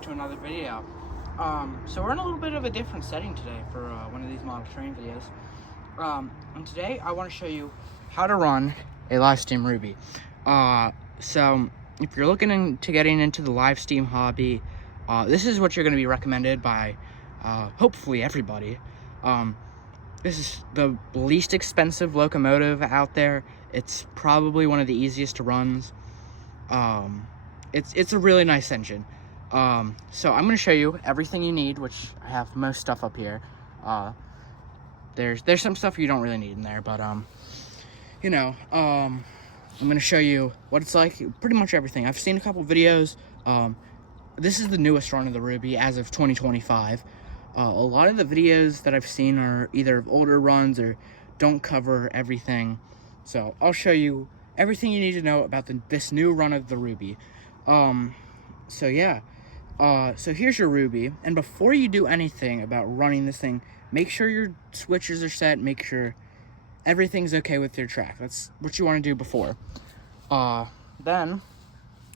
back to another video. So we're in a little bit of a different setting today for one of these model train videos. And today I want to show you how to run a live steam Ruby. So if you're looking into getting into the live steam hobby, this is what you're going to be recommended by hopefully everybody. This is the least expensive locomotive out there. It's probably one of the easiest to run. It's a really nice engine. So I'm going to show you everything you need, which I have most stuff up here. There's some stuff you don't really need in there, but I'm going to show you what it's like, pretty much everything. I've seen a couple videos. This is the newest run of the Ruby as of 2025. A lot of the videos that I've seen are either of older runs or don't cover everything. So I'll show you everything you need to know about this new run of the Ruby. So yeah, so here's your Ruby, and before you do anything about running this thing, make sure your switches are set, make sure everything's okay with your track. That's what you want to do before. Then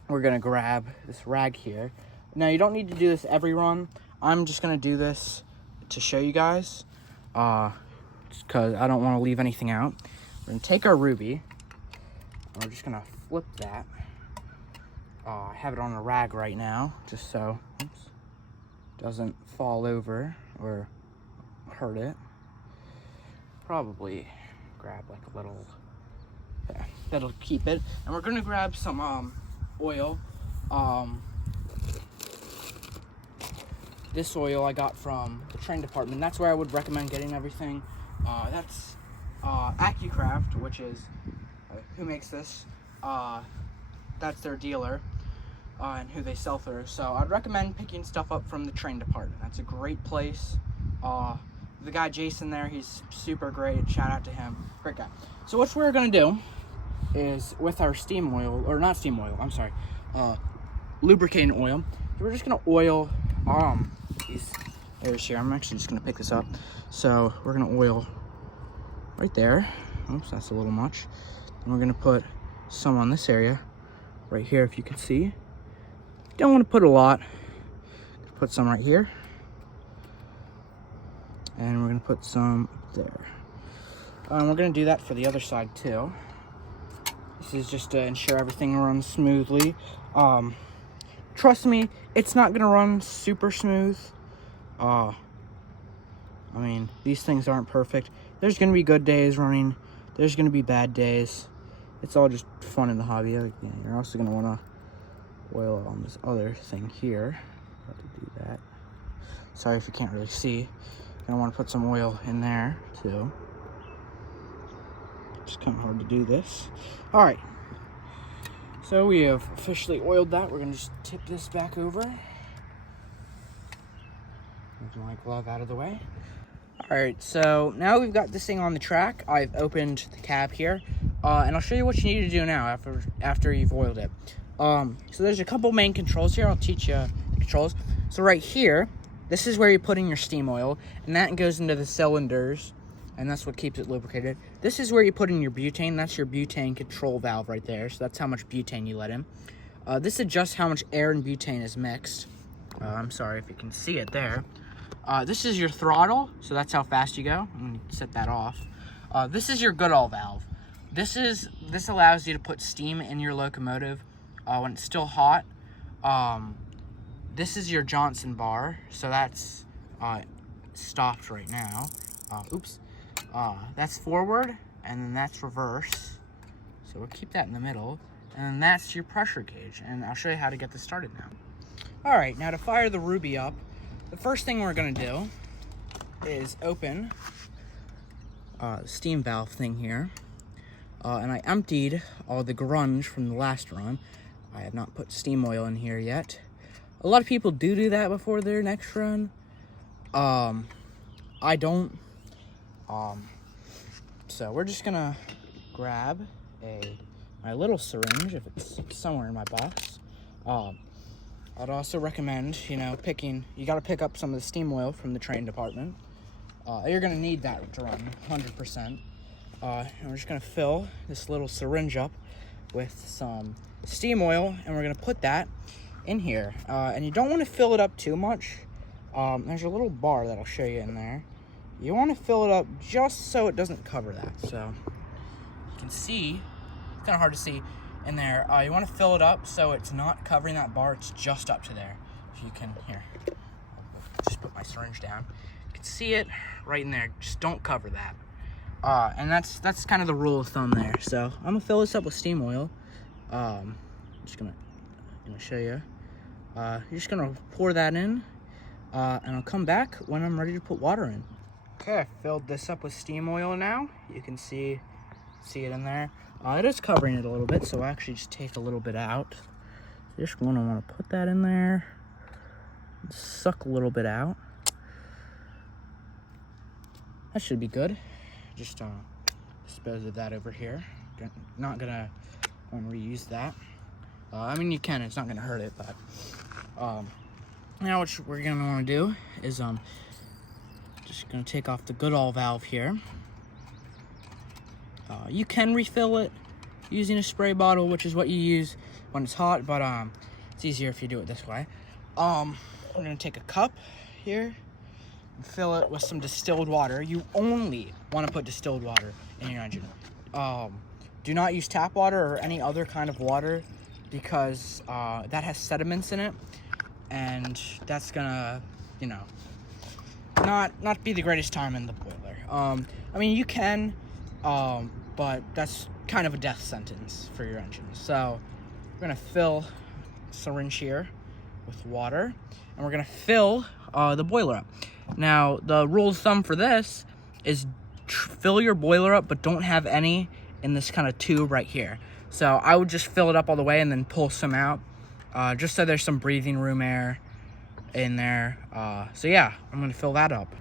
we're gonna grab this rag here. Now you don't need to do this every run. I'm just gonna do this to show you guys, just because I don't want to leave anything out. We're gonna take our Ruby, and we're just gonna flip that. I have it on a rag right now, just so it doesn't fall over or hurt it. Probably grab like a little, yeah, that'll keep it. And we're gonna grab some oil. This oil I got from the train department. That's where I would recommend getting everything. That's Accucraft, which is who makes this. That's their dealer and who they sell through. So I'd recommend picking stuff up from the train department. That's a great place. The guy Jason there, he's super great. Shout out to him, great guy. So what we're gonna do is with our steam oil, or not steam oil, I'm sorry, lubricating oil. So we're just gonna oil these areas here. I'm actually just gonna pick this up. So we're gonna oil right there. Oops, that's a little much. And we're gonna put some on this area right here, if you can see. Don't want to put a lot. Put some right here, and we're gonna put some there. We're gonna do that for the other side too. This is just to ensure everything runs smoothly. Trust me, it's not gonna run super smooth. I mean, these things aren't perfect. There's gonna be good days running. There's gonna be bad days. It's all just fun in the hobby. Like, yeah, you're also gonna wanna oil on this other thing here. How to do that. Sorry if you can't really see. You're gonna wanna put some oil in there too. It's kind of hard to do this. All right. So we have officially oiled that. We're gonna just tip this back over. Move my glove out of the way. All right, so now we've got this thing on the track. I've opened the cab here, and I'll show you what you need to do now after you've oiled it. So there's a couple main controls here. I'll teach you the controls. So right here, this is where you put in your steam oil, and that goes into the cylinders, and that's what keeps it lubricated. This is where you put in your butane. That's your butane control valve right there. So that's how much butane you let in. This adjusts how much air and butane is mixed. I'm sorry if you can see it there. This is your throttle, so that's how fast you go. I'm gonna set that off. This is your good all valve. This allows you to put steam in your locomotive when it's still hot. This is your Johnson bar, so that's stopped right now. Oops. That's forward, and then that's reverse. So we'll keep that in the middle. And then that's your pressure gauge, and I'll show you how to get this started now. All right, now to fire the Ruby up, the first thing we're gonna do is open the steam valve thing here. And I emptied all the grunge from the last run. I have not put steam oil in here yet. A lot of people do that before their next run. I don't. So we're just gonna grab my little syringe, if it's somewhere in my box. I'd also recommend, you gotta pick up some of the steam oil from the train department. You're gonna need that to run 100%. And we're just gonna fill this little syringe up with some steam oil, and we're gonna put that in here. And you don't want to fill it up too much. There's a little bar that I'll show you in there. You want to fill it up just so it doesn't cover that. So you can see, it's kind of hard to see in there. You want to fill it up so it's not covering that bar, it's just up to there. If you can, here, I'll just put my syringe down. You can see it right in there, just don't cover that. And that's kind of the rule of thumb there. So I'm gonna fill this up with steam oil. Just gonna show you. You're just gonna pour that in, and I'll come back when I'm ready to put water in. Okay, I filled this up with steam oil now. You can see it in there. It is covering it a little bit, so I'll actually just take a little bit out. Just gonna want to put that in there, suck a little bit out. That should be good. Just dispose of that over here. Not gonna want to reuse that. I mean, you can, it's not gonna hurt it, but now what we're gonna want to do is just gonna take off the good old valve here. You can refill it using a spray bottle, which is what you use when it's hot, but it's easier if you do it this way. We're gonna take a cup here and fill it with some distilled water. You only want to put distilled water in your engine. Do not use tap water or any other kind of water, because that has sediments in it, and that's gonna, you know, not be the greatest time in the boiler. I mean, you can, but that's kind of a death sentence for your engine. So we're gonna fill the syringe here with water, and we're gonna fill the boiler up. Now, the rule of thumb for this is fill your boiler up, but don't have any in this kind of tube right here. So I would just fill it up all the way and then pull some out, just so there's some breathing room air in there. So yeah, I'm gonna fill that up.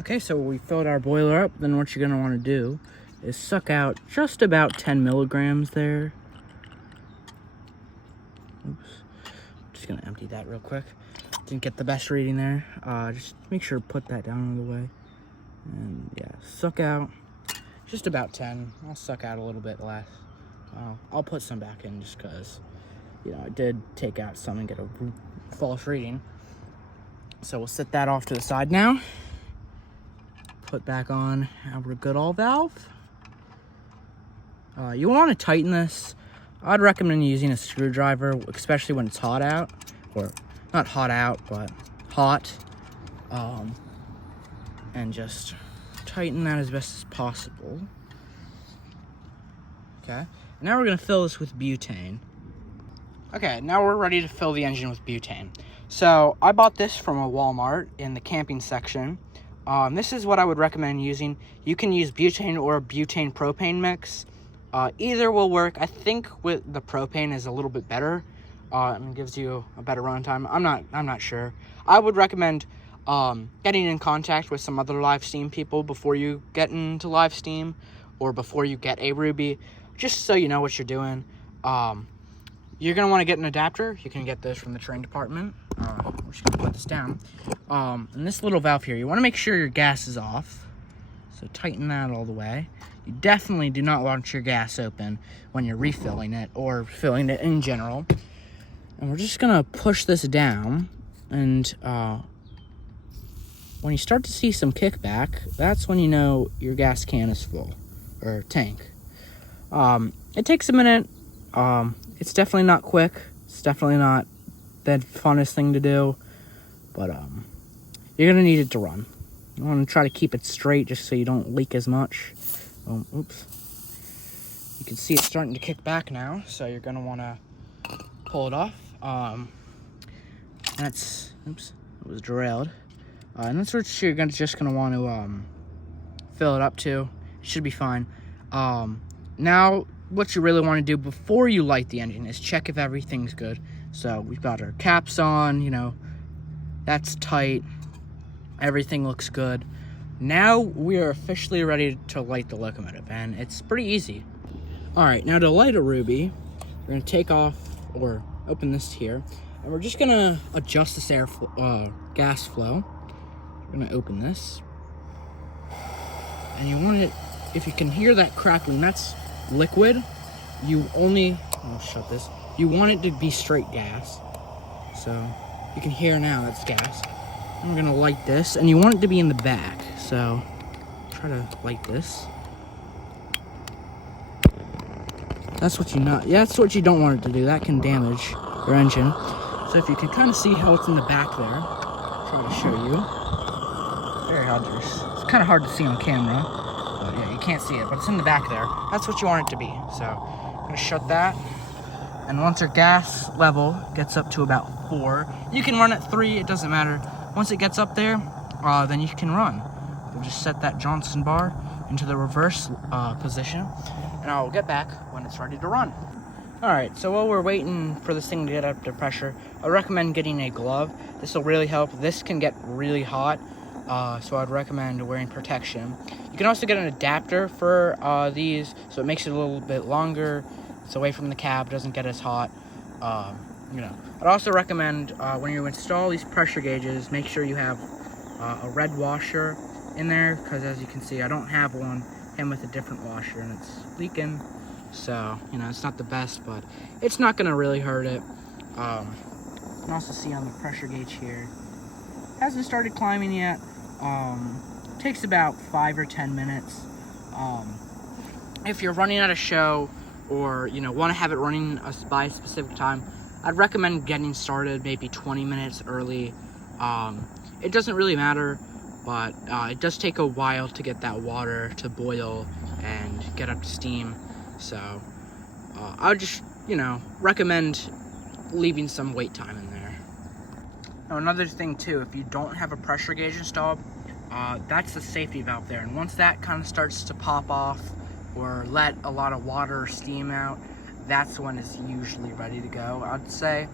Okay, so we filled our boiler up. Then what you're gonna wanna do is suck out just about 10 milligrams there. Oops, just gonna empty that real quick. Didn't get the best reading there. Just make sure to put that down out of the way. And yeah, suck out just about 10. I'll suck out a little bit less. I'll put some back in just because, you know, I did take out some and get a false reading. So we'll set that off to the side now. Put back on our good old valve. You want to tighten this. I'd recommend using a screwdriver, especially when it's hot out. Or not hot out, but hot. And just tighten that as best as possible. Okay. Now we're going to fill this with butane. Okay, now we're ready to fill the engine with butane. So I bought this from a Walmart in the camping section. This is what I would recommend using. You can use butane or a butane propane mix. Either will work. I think with the propane is a little bit better. And gives you a better run time. I'm not sure. I would recommend getting in contact with some other live steam people before you get into live steam, or before you get a Ruby, just so you know what you're doing. You're gonna want to get an adapter. You can get this from the train department. We're just gonna put this down. And this little valve here, you want to make sure your gas is off. So tighten that all the way. You definitely do not want your gas open when you're refilling it or filling it in general. And we're just gonna push this down, and when you start to see some kickback, that's when you know your gas can is full, or tank. It takes a minute. It's definitely not quick. It's definitely not the funnest thing to do, but you're gonna need it to run. You want to try to keep it straight just so you don't leak as much. Oops. You can see it's starting to kick back now, so you're gonna want to pull it off. Oops, it was derailed. And that's what you're just gonna want to fill it up to. It should be fine. Now, what you really want to do before you light the engine is check if everything's good. So we've got our caps on, you know, that's tight. Everything looks good. Now we are officially ready to light the locomotive, and it's pretty easy. All right, now to light a Ruby, we're gonna take off or open this here, and we're just gonna adjust this gas flow. We're gonna open this, and you want it, if you can hear that crackling, that's liquid. You only, I'll shut this. You want it to be straight gas. So you can hear now that's gas. I'm gonna light this, and you want it to be in the back. So try to light this. That's what that's what you don't want it to do. That can damage your engine. So if you can kind of see how it's in the back there, try to show you. Very hard to, it's kind of hard to see on camera, but yeah, you can't see it, but it's in the back there. That's what you want it to be. So I'm gonna shut that. And once your gas level gets up to about 4, you can run at 3, it doesn't matter. Once it gets up there, then you can run. We'll just set that Johnson bar into the reverse position, and I'll get back when it's ready to run. Alright, so while we're waiting for this thing to get up to pressure, I recommend getting a glove. This will really help. This can get really hot, so I'd recommend wearing protection. You can also get an adapter for these, so it makes it a little bit longer. It's away from the cab, doesn't get as hot. I'd also recommend when you install these pressure gauges, make sure you have a red washer in there, because as you can see, I don't have one. I'm with a different washer, and it's leaking. So, it's not the best, but it's not going to really hurt it. You can also see on the pressure gauge here, hasn't started climbing yet. Takes about 5 or 10 minutes. If you're running at a show, or want to have it running by a specific time, I'd recommend getting started maybe 20 minutes early. It doesn't really matter, but it does take a while to get that water to boil and get up to steam. So I would just recommend leaving some wait time in there. Now another thing too, if you don't have a pressure gauge installed, that's the safety valve there, and once that kind of starts to pop off or let a lot of water or steam out, that's when it's usually ready to go, I'd say.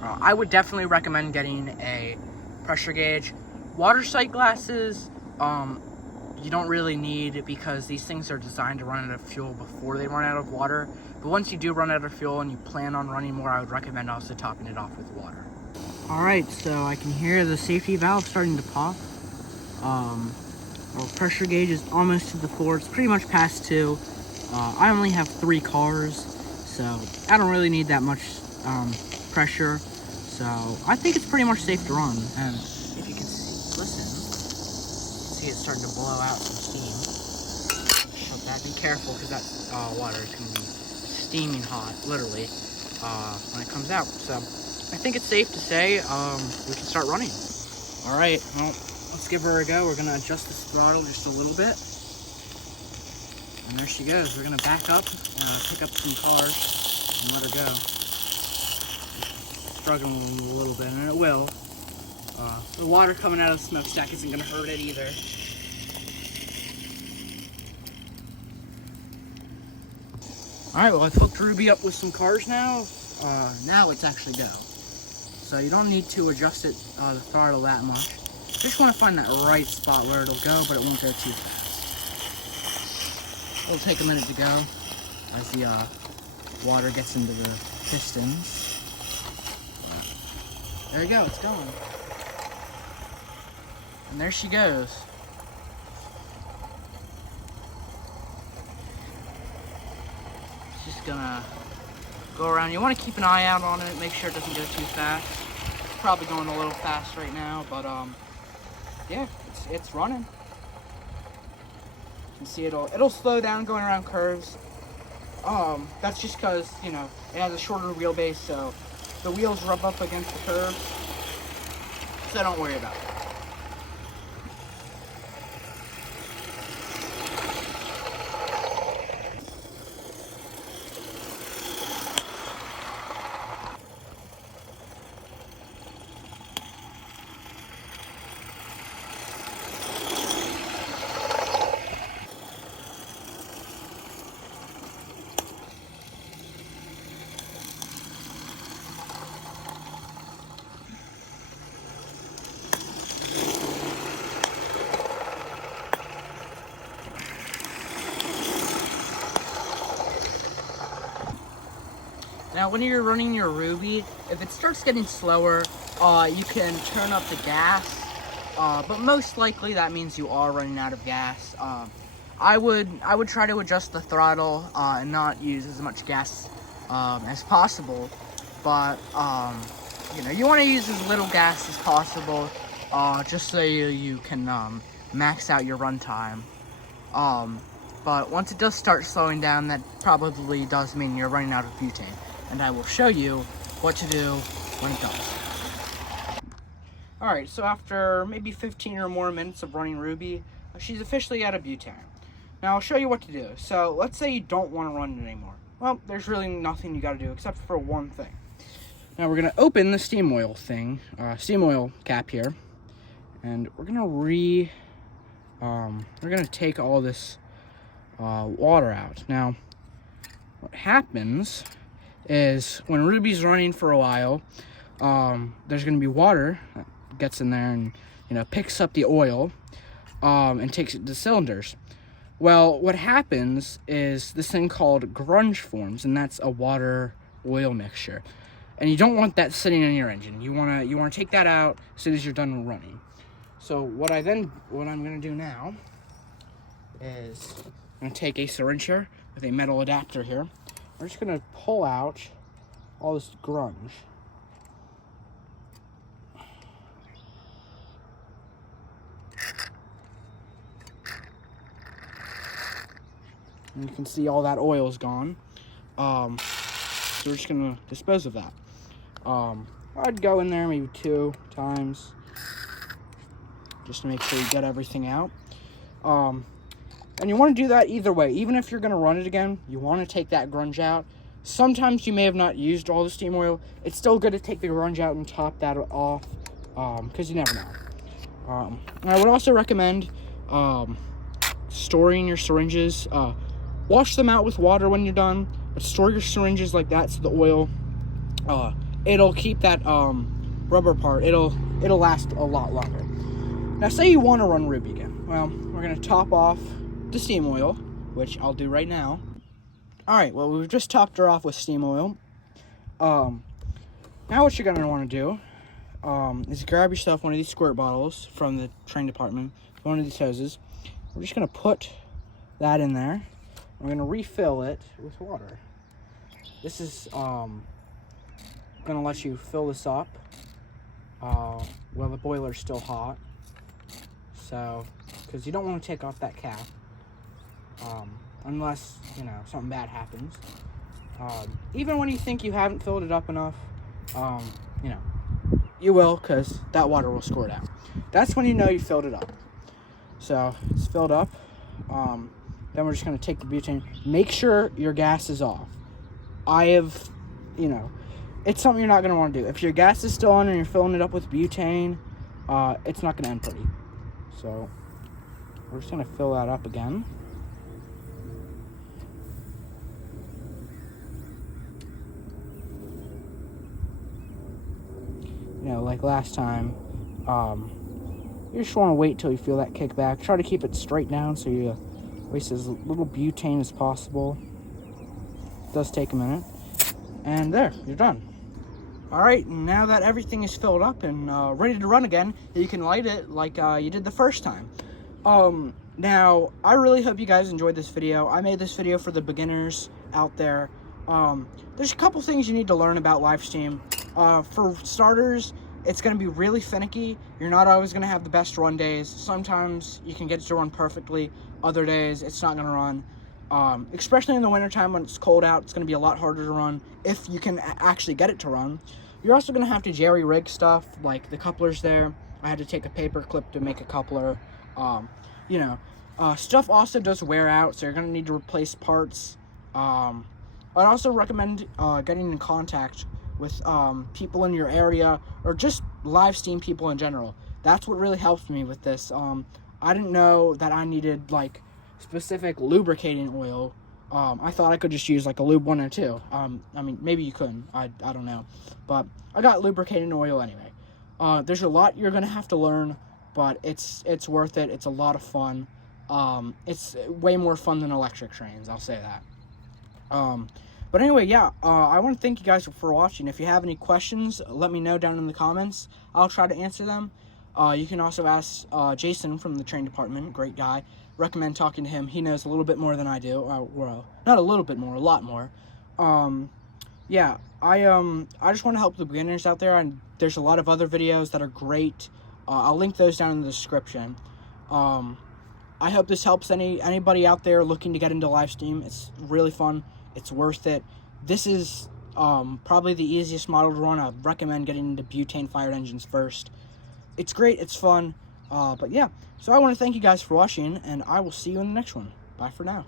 I would definitely recommend getting a pressure gauge. Water sight glasses, you don't really need, because these things are designed to run out of fuel before they run out of water. But once you do run out of fuel and you plan on running more, I would recommend also topping it off with water. Alright, so I can hear the safety valve starting to pop. Our pressure gauge is almost to the floor. It's pretty much past 2. I only have 3 cars, so I don't really need that much pressure. So I think it's pretty much safe to run. And if you can see it's starting to blow out some steam. Shut that. Be careful, because that water is going to be steaming hot, literally, when it comes out. So I think it's safe to say we can start running. All right. Well, let's give her a go. We're going to adjust this throttle just a little bit. And there she goes. We're going to back up, pick up some cars, and let her go. Struggling a little bit, and it will. The water coming out of the smokestack isn't going to hurt it either. Alright, well, I've hooked Ruby up with some cars now. Now let's actually go. So you don't need to adjust the throttle that much. Just want to find that right spot where it'll go, but it won't go too fast. It'll take a minute to go as the water gets into the pistons. There you go, it's going. And there she goes. It's just gonna go around. You want to keep an eye out on it, make sure it doesn't go too fast. It's probably going a little fast right now, but yeah, it's running. You can see it'll slow down going around curves. That's just because, it has a shorter wheelbase, so the wheels rub up against the curves. So don't worry about it. Now, when you're running your Ruby, if it starts getting slower, you can turn up the gas, but most likely that means you are running out of gas. I would try to adjust the throttle and not use as much gas as possible, but you want to use as little gas as possible, just so you can max out your runtime. But once it does start slowing down, that probably does mean you're running out of butane. And I will show you what to do when it does. Alright, so after maybe 15 or more minutes of running Ruby, she's officially out of butane. Now I'll show you what to do. So let's say you don't want to run it anymore. Well, there's really nothing you got to do except for one thing. Now we're going to open the steam oil thing, steam oil cap here, and we're going to take all this water out. Now, what happens is when Ruby's running for a while, there's going to be water that gets in there and picks up the oil and takes it to cylinders. Well, what happens is this thing called grunge forms, and that's a water oil mixture. And you don't want that sitting in your engine. You wanna take that out as soon as you're done running. So what I'm gonna do now is I'm gonna take a syringe here with a metal adapter here. We're just gonna pull out all this grunge. And you can see all that oil is gone. So we're just gonna dispose of that. I'd go in there maybe 2 times just to make sure you get everything out. And you want to do that either way. Even if you're going to run it again, you want to take that grunge out. Sometimes you may have not used all the steam oil. It's still good to take the grunge out and top that off, because you never know. I would also recommend storing your syringes. Wash them out with water when you're done, but store your syringes like that so the oil, it'll keep that rubber part. It'll last a lot longer. Now, say you want to run Ruby again. Well, we're going to top off the steam oil, which I'll do right now. Alright, well, we've just topped her off with steam oil. Now what you're going to want to do is grab yourself one of these squirt bottles from the train department, one of these hoses. We're just going to put that in there. We're going to refill it with water. This is going to let you fill this up while the boiler's still hot. So, because you don't want to take off that cap unless, something bad happens. Even when you think you haven't filled it up enough, you will, because that water will squirt out. That's when you know you filled it up. So, it's filled up. Then we're just going to take the butane. Make sure your gas is off. It's something you're not going to want to do. If your gas is still on and you're filling it up with butane, it's not going to end pretty. So, we're just going to fill that up again. Like last time, you just want to wait till you feel that kickback. Try to keep it straight down so you waste as little butane as possible. It does take a minute. And there, you're done. Alright, now that everything is filled up and ready to run again, you can light it like you did the first time. Now, I really hope you guys enjoyed this video. I made this video for the beginners out there. There's a couple things you need to learn about LiveSteam. For starters, it's going to be really finicky. You're not always going to have the best run days. Sometimes you can get it to run perfectly. Other days, it's not going to run. Especially in the wintertime when it's cold out, it's going to be a lot harder to run if you can actually get it to run. You're also going to have to jerry-rig stuff, like the couplers there. I had to take a paper clip to make a coupler. Stuff also does wear out, so you're going to need to replace parts. I'd also recommend getting in contact with people in your area, or just LiveSteam people in general. That's what really helped me with this. I didn't know that I needed like specific lubricating oil. I thought I could just use like a lube 102. Maybe you couldn't. I don't know. But I got lubricating oil anyway. There's a lot you're gonna have to learn, but it's worth it. It's a lot of fun. It's way more fun than electric trains, I'll say that. But anyway, yeah, I want to thank you guys for watching. If you have any questions, let me know down in the comments. I'll try to answer them. You can also ask Jason from the train department, great guy. Recommend talking to him. He knows a little bit more than I do. Well, not a little bit more, a lot more. yeah, I just want to help the beginners out there, and there's a lot of other videos that are great. I'll link those down in the description. I hope this helps anybody out there looking to get into live steam. It's really fun. It's worth it. This is probably the easiest model to run. I'd recommend getting into butane fired engines first. It's great. It's fun. But yeah, so I want to thank you guys for watching, and I will see you in the next one. Bye for now.